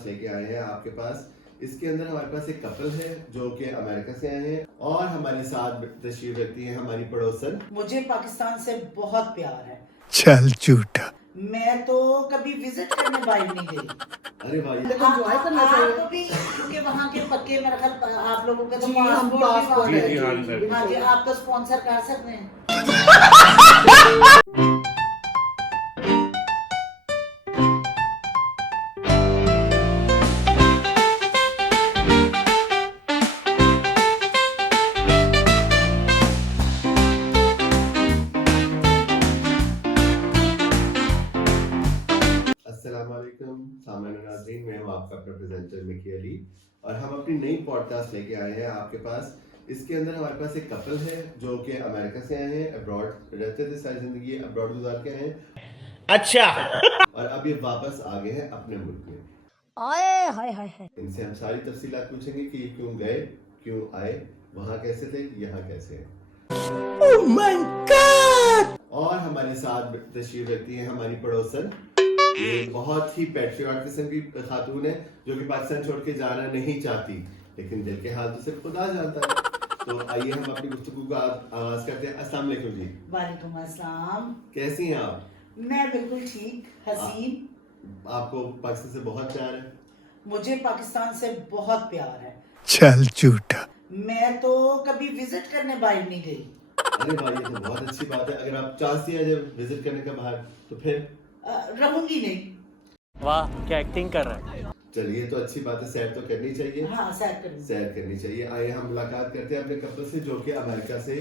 Podcast लेके आए हैं आपके पास। इसके अंदर हमारे पास एक कपल है जो कि अमेरिका से आए हैं और हमारे साथ तशरीफ रखती है हमारी पड़ोसन। मुझे पाकिस्तान से बहुत प्यार है। चल झूठा। मैं तो कभी विजिट करने बाहर नहीं गई। अरे भाई आप भी, क्योंकि वहाँ के पक्के मेरे ख्याल आप लोगों के तो पासपोर्ट भी वहाँ है। हाँ जी, आप तो स्पॉन्सर कर सकते हैं। नाज़रीन, मैं हूं आपका अपना प्रेजेंटर मिकी अली और हम अपनी नई पॉडकास्ट लेके आए हैं आपके पास। इसके अंदर हमारे पास एक कपल है जो कि अमेरिका से आए हैं, अब्रॉड रहते थे, सारी जिंदगी अब्रॉड गुजार के आए हैं। अच्छा। और अब ये वापस आ गए हैं अपने मुल्क में। हाय हाय हाय। इनसे हम सारी तफसीलात पूछेंगे कि ये क्यों गए, क्यों आए, वहाँ कैसे थे, यहाँ कैसे हैं। Oh my God! और हमारे साथ तशरीफ रखती है हमारी पड़ोसन। ये बहुत ही पैट्रियट किस्म की खातून है जो कि पाकिस्तान छोड़ के जाना नहीं चाहती, लेकिन दिल के हाल तो सिर्फ खुदा जानता है। तो आइए हम अपनी गुफ्तगू का आगाज करते हैं। अस्सलाम वालेकुम जी। वालेकुम अस्सलाम। कैसी हैं आप? मैं बिल्कुल ठीक, हसीन। आपको पाकिस्तान से बहुत प्यार है? मुझे पाकिस्तान से बहुत प्यार है। चल झूठा। मैं तो कभी विजिट करने बाहर नहीं गई। अरे भाई, ये तो बहुत अच्छी बात है। अगर आप चांस दिया जाए विजिट करने का बाहर तो फिर रहूंगी नहीं। वाह, क्या एक्टिंग कर रहा है। चलिए, तो अच्छी बात है, सैर तो करनी चाहिए। हाँ, सैर करनी चाहिए। आइए हम मुलाकात करते हैं अपने कपल से जो कि अमेरिका से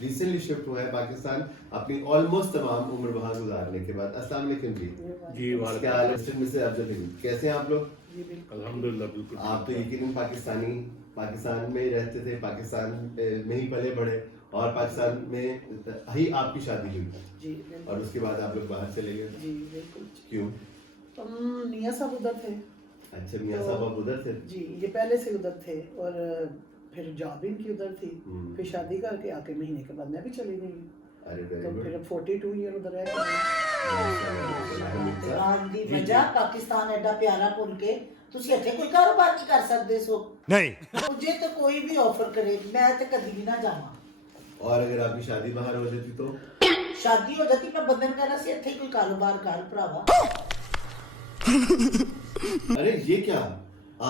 रिसेंटली शिफ्ट हुआ है पाकिस्तान, अपनी ऑलमोस्ट तमाम उम्र वहाँ गुजारने के बाद। अस्सलाम वालेकुम जी। जी वालेकुम। क्या हाल है? में से आप जब कैसे हैं आप लोग? अल्हम्दुलिल्लाह बिल्कुल। आप तो यकीनन पाकिस्तान में रहते थे, पाकिस्तान में ही पले बढ़े और पाकिस्तान में ही आपकी शादी हुई जी, और उसके बाद आप लोग बाहर चले गए। जी बिल्कुल। क्यों? हम मियाँ साहब उधर थे। अच्छा, मियाँ साहब आप उधर थे? जी, ये पहले से उधर थे और फिर जॉब इनकी उधर थी। फिर शादी करके आके महीने के बाद मैं भी चली गई। अरे तो फिर 42 ईयर उधर रह आंधी वजह पाकिस्तान एडा प्यारा भुल के ਤੁਸੀਂ ਇੱਥੇ ਕੋਈ ਕਾਰੋਬਾਰ ਨਹੀਂ ਕਰ ਸਕਦੇ ਸੋ नहीं। मुझे तो कोई भी ऑफर करे मैं तो कभी भी ना जावा। और अगर आपकी शादी बाहर हो जाती तो? शादी हो जाती मैं बंधन कहना सी ਇੱਥੇ कोई कारोबार कर भरावा। अरे ये क्या,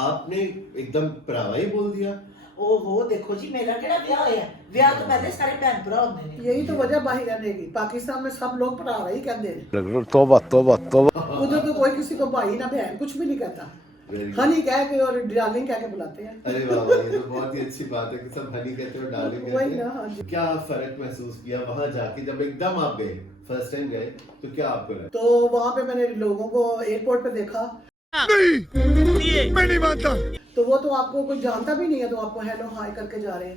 आपने एकदम परावा ही बोल दिया। ओहो, देखो जी मेरा केड़ा ब्याह होया, ब्याह तो पहले सारे भैन भरा होंदे ने। यही तो वजह बाहर रहने की। पाकिस्तान में सब लोग भरा ही कहते हैं। तौबा तौबा तौबा। उधर तो कोई किसी को भाई ना बहन कुछ भी नहीं कहता। हनी कह के और डार्लिंग कह के बुलाते हैं। अरे वाह, ये तो बहुत ही अच्छी बात है कि सब हनी कहते हैं और डार्लिंग कहते वही ना। हैं। हाँ जी। क्या फर्क महसूस किया वहां जाके जब एकदम आप गए, फर्स्ट टाइम गए, तो क्या आपको लगा? तो वहाँ पे मैंने लोगों को एयरपोर्ट पे देखा। नहीं, मैं नहीं मानता। तो वो तो आपको कोई जानता भी नहीं है, तो आपको हेलो हाय करके जा रहे हैं।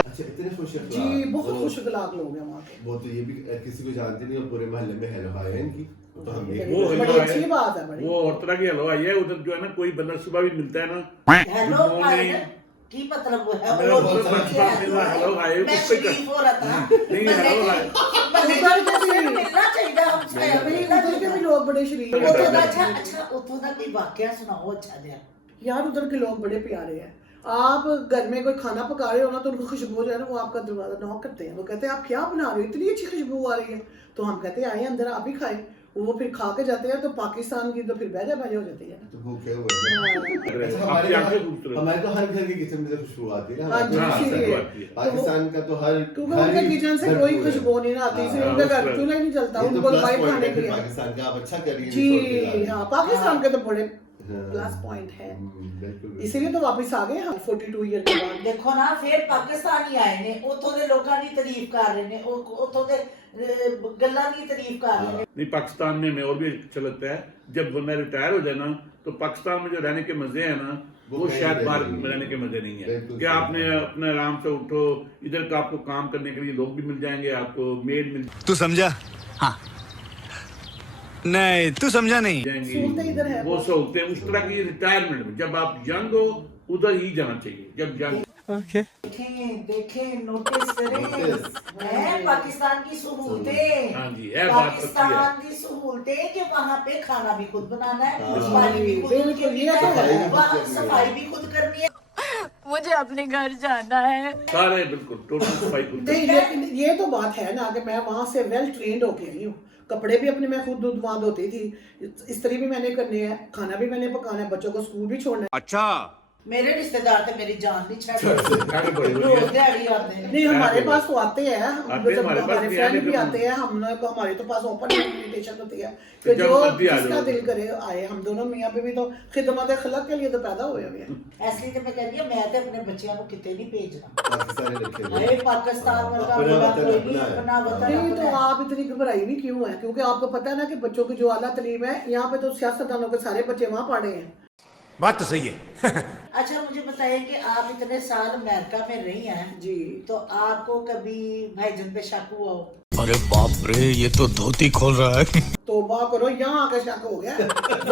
अच्छा, इतने खुश जी, बहुत खुश अखलाक लोग हैं वहाँ के। वो तो ये भी किसी को जानते नहीं और पूरे मोहल्ले में हेलो हाय है इनकी। तो हम वो बड़ी अच्छी बात है। बड़ी वो और तरह की हेलो आई है उधर जो है ना, कोई बंदा सुबह भी मिलता है ना, हेलो हाय की मतलब वो है मेरा वो बहुत बड़ा मिला हेलो हाय मैं उसको शरीफ हो रहा था। नहीं हेलो हाय उधर के भी मिलना चाहिए हमसे। उधर के भी लोग बड़े शरीफ हैं। अच्छा उतों का कोई वाकया सुनाओ अच्छा दिया। यार उधर के लोग बड़े प्यारे हैं। आप घर में कोई खाना पका रहे हो ना, तो उनको खुशबू जो है ना, वो आपका दरवाजा नॉक करते हैं। वो कहते हैं आप क्या बना रहे हो, इतनी अच्छी खुशबू आ रही है। तो हम कहते हैं आइए अंदर, आप ही खाए। वो फिर खा के जाते हैं। तो पाकिस्तान की तो फिर बहजा हो जाती है। तो भूखे हुए। अच्छा, हमारे तो हर घर के किचन में खुशबू आती है ना। हाँ जी, इसीलिए पाकिस्तान का तो हर क्योंकि उनके किचन से कोई खुशबू नहीं आती, इसलिए उनका घर चूल्हा ही नहीं चलता। उनको वाइफ खाने के लिए पाकिस्तान का आप अच्छा करिए जी। हाँ, पाकिस्तान के तो बड़े प्लस पॉइंट है। बिल्कुल। इसीलिए तो वापस आ गए हम 42 ईयर के बाद। देखो ना, फिर पाकिस्तानी आए ने, उतों दे लोकां दी तारीफ कर रहे ने, उतों दे गल्लां दी तारीफ कर रहे ने। नहीं, पाकिस्तान में हमें और भी अच्छा लगता है जब बंदा रिटायर हो जाए ना, तो पाकिस्तान में जो रहने के मजे हैं ना, वो शायद बाहर रहने के मजे नहीं है। कि आपने अपने आराम से उठो, इधर का आपको काम करने के लिए लोग भी मिल जाएंगे, आपको मेड मिल तू समझा? हाँ। नहीं, तू समझा नहीं। सहूलतें इधर है। वो सहूलतें उस तरह की रिटायरमेंट में जब आप यंग हो उधर ही जाना चाहिए। जब यंग देखें नोटिस करें है पाकिस्तान की सहूलतें। हाँ जी, ये बात अच्छी है। पाकिस्तान की सहूलतें कि वहाँ पे खाना भी खुद बनाना है, हाँ। पानी भी खुद बिल्कुल, उनके ये तो पीना है। है, वहाँ सफाई भी खुद करनी है। मुझे अपने घर जाना है। सारे बिल्कुल टोटल सफाई खुद नहीं, लेकिन ये तो बात है ना कि मैं वहां से वेल ट्रेंड होके आई हूँ। कपड़े भी अपने मैं खुद वहां धोती थी, इस्त्री भी मैंने करनी है, खाना भी मैंने पकाना है, बच्चों को स्कूल भी छोड़ना है। अच्छा मेरे रिश्तेदार थे मेरी जान नहीं छाड़ते, आगे बढ़े रोज बढ़िया। दिहाड़ी आते हैं। नहीं, हमारे पास तो आते हैं, आते हैं, हमारे पास हमारे भी फ्रेंड आने भी को- आते हैं, हम लोग हमारे तो पास ओपन इनविटेशन होती है कि जब जो मर्जी आ जिसका जाओ। दिल करे आए। हम दोनों मियां बीवी तो खिदमत खलक के लिए तो पैदा हुए हुए हैं। इसलिए तो मैं कहती हूँ मैं तो अपने बच्चियों को किते नहीं भेजना। पाकिस्तानी रखे हुए अरे पाकिस्तान वर्गा अपना मुल्क वतन कोई अपना नहीं, है। अपना वतन नहीं तो अपना है। आप इतनी घबराई भी क्यों है? क्योंकि आपको पता है ना कि बच्चों की जो आला तालीम है, यहाँ पे तो सियासतदानों के सारे बच्चे वहाँ पढ़े हैं। बात तो सही है। अच्छा मुझे बताइए कि आप इतने साल अमेरिका में रही हैं जी, तो आपको कभी भाईजान पे शक हुआ हो? अरे बाप रे, ये तो धोती खोल रहा है। तौबा करो, यहाँ आके शक हो गया।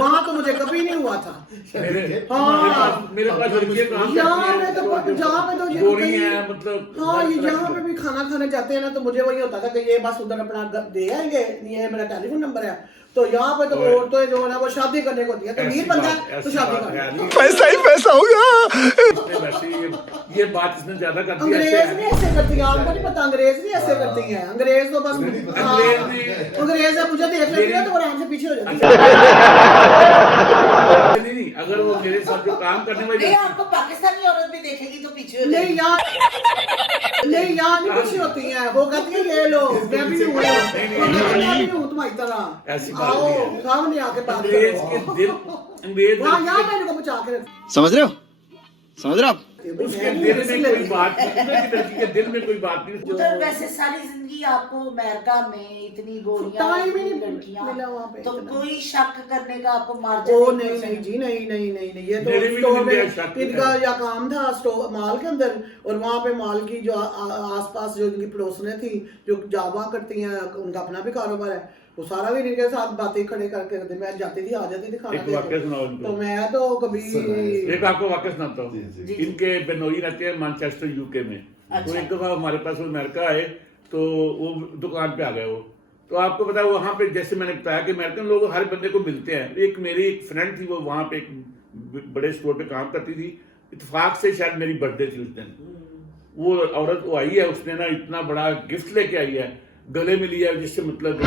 वहाँ तो मुझे कभी नहीं हुआ था। मेरे पास लड़कियां काम यहाँ करती पे तो हैं, जहाँ पे तो ये गोरी कहीं- हैं, मतलब हाँ, हर ये तरह यहाँ की- पे भी खाना खाने जाते हैं ना तो मुझे वही होता था कि ये बस उधर अपना दे आएंगे, ये मेरा टेलीफोन नंबर है। तो यहाँ पे तो औरतें जो है ना वो शादी करने को होती है, तो ऐसी मीर बनता बात- है तो ऐसी शादी बात कर। है नहीं। पैसा ही पैसा होगा। इसने वैसे ये बात इसने ज्यादा कर दी है, अंग्रेज ऐसे भी है। ऐसे करती है, आपको नहीं पता, अंग्रेज भी ऐसे करती है। अंग्रेज तो बस उन्हें नहीं पता। हाँ, अंग्रेज भी- अंग्रेज है, मुझे देख लेती है तो वो आराम से पीछे हो जाती है। नहीं नहीं, अगर वो मेरे साथ जो काम करने वाली नहीं आपको पाकिस्तानी औरत भी देखेगी तो पीछे हो नहीं जाएगी। यहाँ नहीं पीछे होती है, वो कहती है ये लो मैं भी हूँ, मैं भी हूँ तुम्हारी तरह। ऐसी बात आओ नहीं है। सामने आके बात अंग्रेज करो। के दिल अंग्रेज वहाँ यहाँ मैंने को बचा के रख। समझ रहे हो? समझ रहे हो आप? उसके दिल में कोई बात नहीं, लड़की के दिल में कोई बात नहीं। उधर वैसे सारी जिंदगी आपको अमेरिका में इतनी गोरियां टाइम ही नहीं इतनी लड़कियां मिला वहाँ पे तो इतना। कोई शक करने का आपको ओ मार्जिन नहीं जी, नहीं, ये मेरे तो भी स्टोर नहीं में दिया शक इनका है। या काम था स्टोर माल के अंदर, और वहाँ पे माल की जो आसपास जो इनकी पड़ोसनें थी जो जावा करती हैं, उनका अपना भी कारोबार है, वो सारा भी इनके साथ बातें खड़े करके करते। मैं जाती थी, आ जाती थी खाना एक वाक्य देके। सुनाओ इनको। तो मैं तो कभी सुनाइए। एक आपको वाक्य सुनाता हूँ। जी, जी। इनके बेनोई रहते हैं मैनचेस्टर यूके में। तो अच्छा। एक दफा हमारे पास वो अमेरिका आए तो वो दुकान पे आ गए वो। तो आपको पता है वहाँ पे जैसे मैंने बताया कि अमेरिकन लोग हर बंदे को मिलते हैं। एक मेरी एक फ्रेंड थी, वो वहाँ पे एक बड़े स्टोर पे काम करती थी। इत्तेफाक से शायद मेरी बर्थडे थी उस दिन। वो औरत वो आई है, उसने ना इतना बड़ा गिफ्ट लेके आई है, गले में लिया है, जिससे मतलब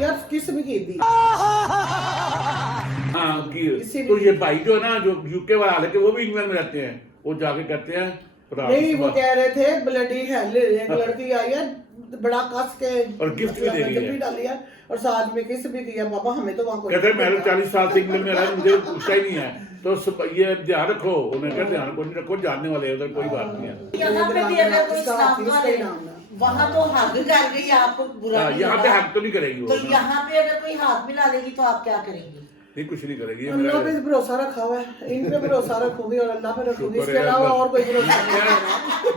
यार किस भी की थी। हाँ किसी तो भी- ये भाई जो है ना जो यूके वाले, हालांकि वो भी इंग्लैंड में रहते हैं, वो जाके कहते हैं नहीं, वो कह रहे थे ब्लडी हेल, एक लड़की आई है बड़ा कस के और गिफ्ट भी दे रही है। डाली है और साथ में किस भी किया। बाबा हमें तो वहाँ कोई कहते हैं मैं 40 साल से इंग्लैंड में रहा, मुझे पूछा ही नहीं है। तो ये ध्यान रखो, उन्होंने कहा ध्यान को नहीं रखो, जानने वाले हैं, उधर कोई बात नहीं है। यहाँ पे भी अगर कोई इसका इस्लाम इसका का ही है, नाम है। वहाँ तो हक कर गई आपको बुरा हाँ, नहीं यहाँ पे लगा। हक तो नहीं करेगी वो तो ना। यहाँ पे अगर कोई हाथ मिला लेगी तो आप क्या करेंगी? नहीं कुछ नहीं करेगी, ये अल्लाह पे मेरा भरोसा रखा हुआ है, इन पे भरोसा रखूंगी और अल्लाह पे रखूंगी, शुक्र इसके है अलावा अल्लाह। और कोई भरोसा नहीं है।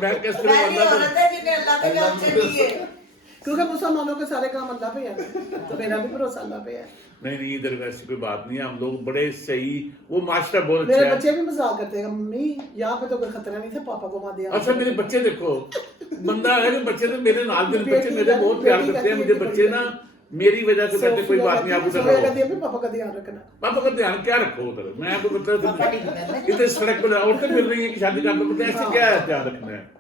मैं किस तरह पहली अल्लाह औरत है जिन्हें अल्लाह के काम से दिए। क्योंकि मुसलमानों के सारे काम अल्लाह पे है, तो मेरा भी भरोसा अल्लाह पे है। नहीं नहीं, इधर वैसी कोई बात नहीं है। हम लोग बड़े सही, वो मास्टर बहुत मेरे अच्छा है। बच्चे भी मजाक करते हैं, मम्मी यहाँ पे तो कोई खतरा नहीं था, पापा को वहाँ दिया। अच्छा मेरे बच्चे देखो, बंदा है कि बच्चे तो मेरे नाल मेरे बच्चे मेरे बहुत प्यार करते हैं। मुझे बच्चे ना मेरी वजह से कहते कोई बात नहीं, आप उधर सोफिया रहो। कहती है, "अभी पापा का ध्यान रखना।" पापा का ध्यान क्या रखो उधर, मैं आपको पापा ठीक है। मतलब इतने सड़क पर औरतें मिल रही है कि शादी कर लो, मतलब ऐसे क्या है ध्यान रखना है।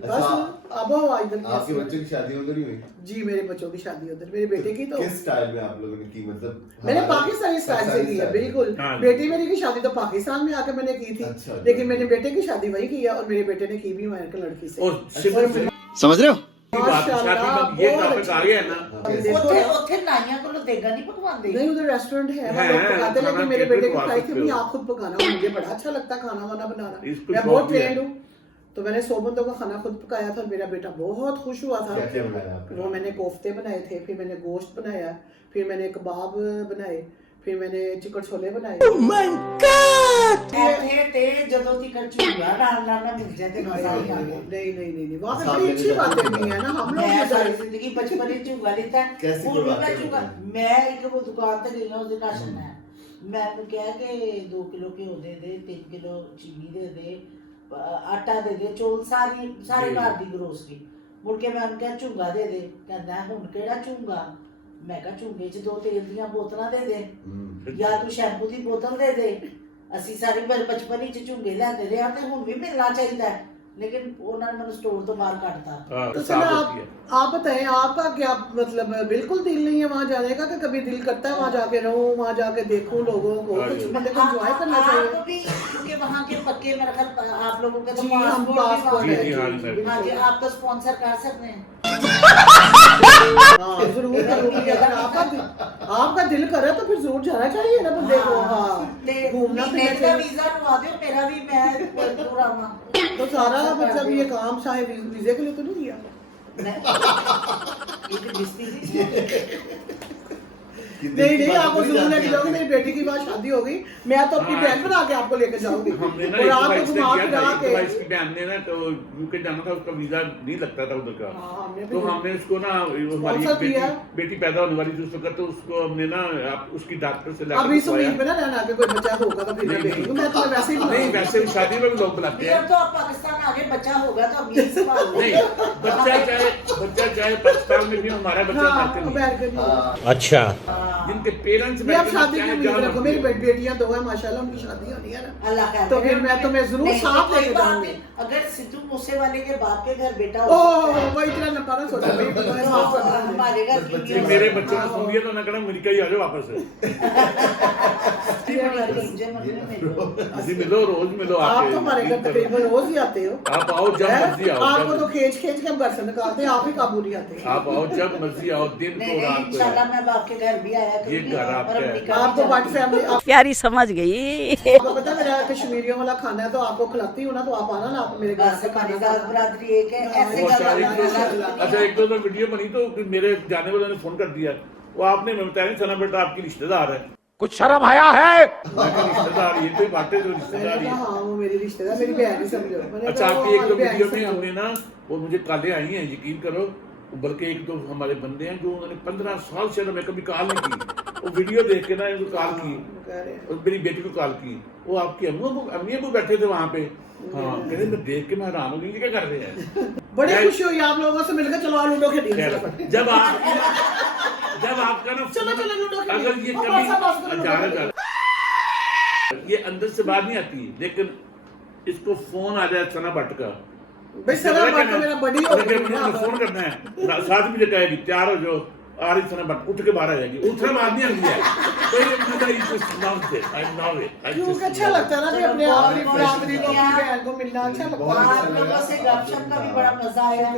बस अच्छा, अब हवा इधर की आपके ऐसी। बच्चों की शादी उधर ही हुई? जी, मेरे बच्चों की शादी उधर, मेरे बेटे की तो किस स्टाइल में आप लोगों ने की? मतलब मैंने हमारा- पाकिस्तानी स्टाइल से की है, बिल्कुल। हाँ। बेटी मेरी की शादी तो पाकिस्तान में आके मैंने की थी, अच्छा। लेकिन मैंने बेटे की शादी वही की है और मेरे बेटे ने की भी अमेरिकन लड़की से। और सिर्फ समझ रहे हो? बात माशाल्लाह, शादी ये बहुत टॉपिक आ गया है ना। अब देखो ਉੱਥੇ ना, ਉੱਥੇ ਨਾਈਆਂ ਕੋਲੋਂ ਦੇਗਾ नहीं पकवांदे। नहीं उधर रेस्टोरेंट है, वहाँ है, लोग पकाते, खाना लेकिन मेरे केटरिंग बेटे को करवा कहा कि सकते मम्मी हो। आप खुद पकाना, मुझे बड़ा अच्छा लगता है खाना वाना बनाना, इसको मैं शौक बहुत भी है। ट्रेंड हूँ। तो मैंने 100 बंदों का खाना खुद पकाया था और मेरा बेटा बहुत खुश हुआ था। क्या क्या बनाया आपने? वो मैंने कोफ्ते बनाए थे, फिर मैंने गोश्त बनाया, फिर मैंने कबाब बनाए, फिर मैंने चिकन छोले बनाए। ਇੱਥੇ ਤੇ ਜਦੋਂ ਤੀਕਰ ਝੂਗਾ ਨਾਲ ਨਾਲ ਨਾ ਮਿਲ ਜਾਏ ਤੇ ਮਜ਼ਾ ਹੀ आ गया। नहीं वहाँ पे सामने बड़ी अच्छी भी बातें जाती भी है ना, हम लोग मैं इधर- सारी जिंदगी बचपन में ਝੂਗਾ लिता कैसी ਹੁਣ भी मैं बातें ਝੂਗਾ होती हैं? मैं एक वो दुकान ਤੇ गई ਉਸ ਦਿਨ ਰਾਸ਼ਨ ਹੈ ਮੈਂ ਉਹਨੂੰ ਕਿਹਾ ਕਿ 2 ਕਿਲੋ ਘਿਓ ਦੇ ਦੇ 3 ਕਿਲੋ ਚੀਨੀ ਦੇ ਦੇ आटा दे दे, चौल, सारे घर दी ग्रोसरी। मुड़ के मैं उनके झुंगा दे दे, कहंदा हुण केड़ा झुंगा? मैं कहा झुंगे च 2 तेल दियां बोतलां दे दे, या तू शैंपू दी बोतल दे दे। ਅਸੀਂ ਸਾਰੀ ਬਚਪਨ ਵਿੱਚ ਝੁੰਗੇ ਲੈਂਦੇ ਰਹੇ ਤੇ ਹੁਣ ਵੀ ਮਿਲਣਾ ਚਾਹੀਦਾ ਹੈ, लेकिन उन्होंने मैंने स्टोर तो बाहर काटता। तो सर आप बताएं, आपका क्या मतलब बिल्कुल दिल नहीं है वहाँ जाने का, कि कभी दिल करता है वहाँ जाके रहूं, वहाँ जाके देखूं लोगों को, कुछ बंदे को एंजॉय करना चाहिए। आपको भी, क्योंकि वहाँ के पक्के मेरे ख्याल आप लोगों के तो पासपोर्ट है। हाँ जी, आप तो स्पॉन्सर कर सकते हैं। जरूर करूंगी, अगर आपका दिल करे तो फिर जरूर जाना चाहिए ना बंदे को। हाँ, घूमना फिरना चाहिए। वीजा लगा दो मेरा भी, मैं पूरा वहाँ तो सारा मतलब ये काम चाहे वीजे के लिए तो नहीं किया। नहीं आपको जरूर लेके जाऊंगी, मेरी बेटी की बात शादी होगी, मैं तो अपनी बहन बना के आपको लेके जाऊंगी। और आपको घुमा फिरा के इसकी बहन ने ना तो यूके जाना था, उसका वीजा नहीं लगता था उधर का, तो हमने उसको ना हमारी बेटी पैदा होने वाली थी उस वक्त, तो उसको हमने ना उसकी डॉक्टर से अभी इस उम्मीद में ना रहना कि कोई बच्चा होगा तो फिर मैं देखूंगी। मैं तो वैसे ही नहीं, वैसे शादी में भी लोग बुलाते हैं। तो आप पाकिस्तान आगे बच्चा होगा तो अब ये सवाल नहीं, बच्चा चाहे पाकिस्तान में भी हमारा बच्चा। अच्छा, जिनके पेरेंट्स आप शादी की उम्मीद रखो, मेरी बेटियां 2 है माशाल्लाह, उनकी शादी होनी है ना, अल्लाह का, तो फिर मैं तुम्हें जरूर साथ लेके जाऊंगी। अगर सिद्धू मूसेवाले के बाप के घर बेटा हो, वो इतना न पाना सोचा हमारे घर मेरे बच्चों ने सुन लिया तो ना कहना अमेरिका ही आ जाओ वापस। जी मिलो, रोज मिलो। आप तो हमारे घर तकरीबन रोज ही आते हो। आप आओ जब मर्जी आओ। आपको तो खींच के हम घर से निकालते हैं, आप ही काबू नहीं आते। आप आओ जब मर्जी आओ, दिन को रात को। इंशाल्लाह मैं बाप के घर भी आया ये घर आपका। आपको वाट फैमिली प्यारी समझ गई। आपको पता है मेरा कश्मीरियों वाला खाना है, तो आपको खिलाती हूँ ना, तो आप आना ना, आप मेरे घर से खाना बरादरी एक है, ऐसे अच्छा, एक दो वीडियो बनी तो मेरे जाने वालों ने फोन कर दिया, वो आपने मैं बताया सना बेटा आपकी रिश्तेदार है, कुछ शर्म आया है? रिश्तेदार ये कोई बातें जो रिश्तेदार है। हाँ, वो मेरी रिश्तेदार, मेरी बहन ही समझो। अच्छा, आपकी एक दो वीडियो में हमने ना वो मुझे काले आई हैं, यकीन करो, बल्कि एक दो हमारे बंदे हैं जो उन्होंने 15 साल से मैं कभी कॉल नहीं की, वो वीडियो देख के ना इनको कॉल की, और मेरी बेटी को कॉल की, वो आपकी अम्मी अबू बैठे थे वहाँ पे। हाँ, कहते मैं देख के मैं हैरान हो गई, क्या कर रहे हैं। बड़ी खुशी हुई आप लोगों से मिलकर, चलो लूडो खेलिए। जब आपका ना चलो लूडो खेलिए। अगर ये कभी ये अंदर से बाहर नहीं आती, लेकिन इसको फोन आ जाए सना भट्ट का, भाई सना भट्ट मेरा बड़ी हो गई, फोन करना है 7 बजे कहेगी तैयार हो जाओ, आ रही सना भट्ट उठ के बाहर आ जाएगी, उठने बाद नहीं आती है। क्योंकि अच्छा लगता है ना कि अपने अपनी बरादरी को, अपनी बहन को मिलना अच्छा लगता है। आप लोगों से गपशप का भी बड़ा मजा आया।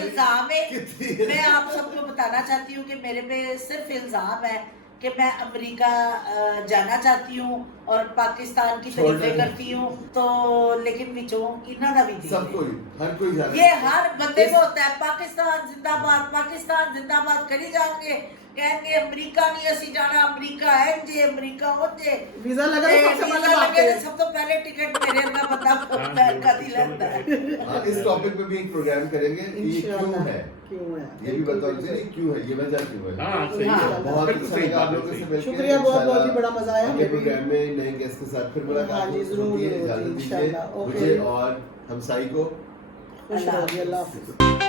इल्जाम है, मैं आप सबको बताना चाहती हूँ कि मेरे पे सिर्फ इल्जाम है कि मैं अमेरिका जाना चाहती हूँ और पाकिस्तान की तारीफें करती हूँ, तो लेकिन विचों इन्हां दा भी सब कोई हर कोई जाना, ये हर बंदे को होता है, पाकिस्तान जिंदाबाद करी जाएंगे, कहेंगे अमेरिका नहीं असी जाना, अमेरिका है जे, अमेरिका हो जे, वीजा लगा तो सब तो पहले टिकट मेरे का बंदा अमेरिका दी लेता है। इस टॉपिक पे भी एक प्रोग्राम करेंगे कि क्यों है, ये भी बताओ क्यों है, ये वजह क्यों है। हाँ, सही है, बहुत अच्छा लगा आप लोगों से मिलकर। शुक्रिया, बहुत ही बड़ा मजा आया। अगले प्रोग्राम में नए गेस्ट के साथ फिर मुलाकात होगी। इजाजत दीजिए मुझे और हमसाई को। अल्लाह हाफिज़।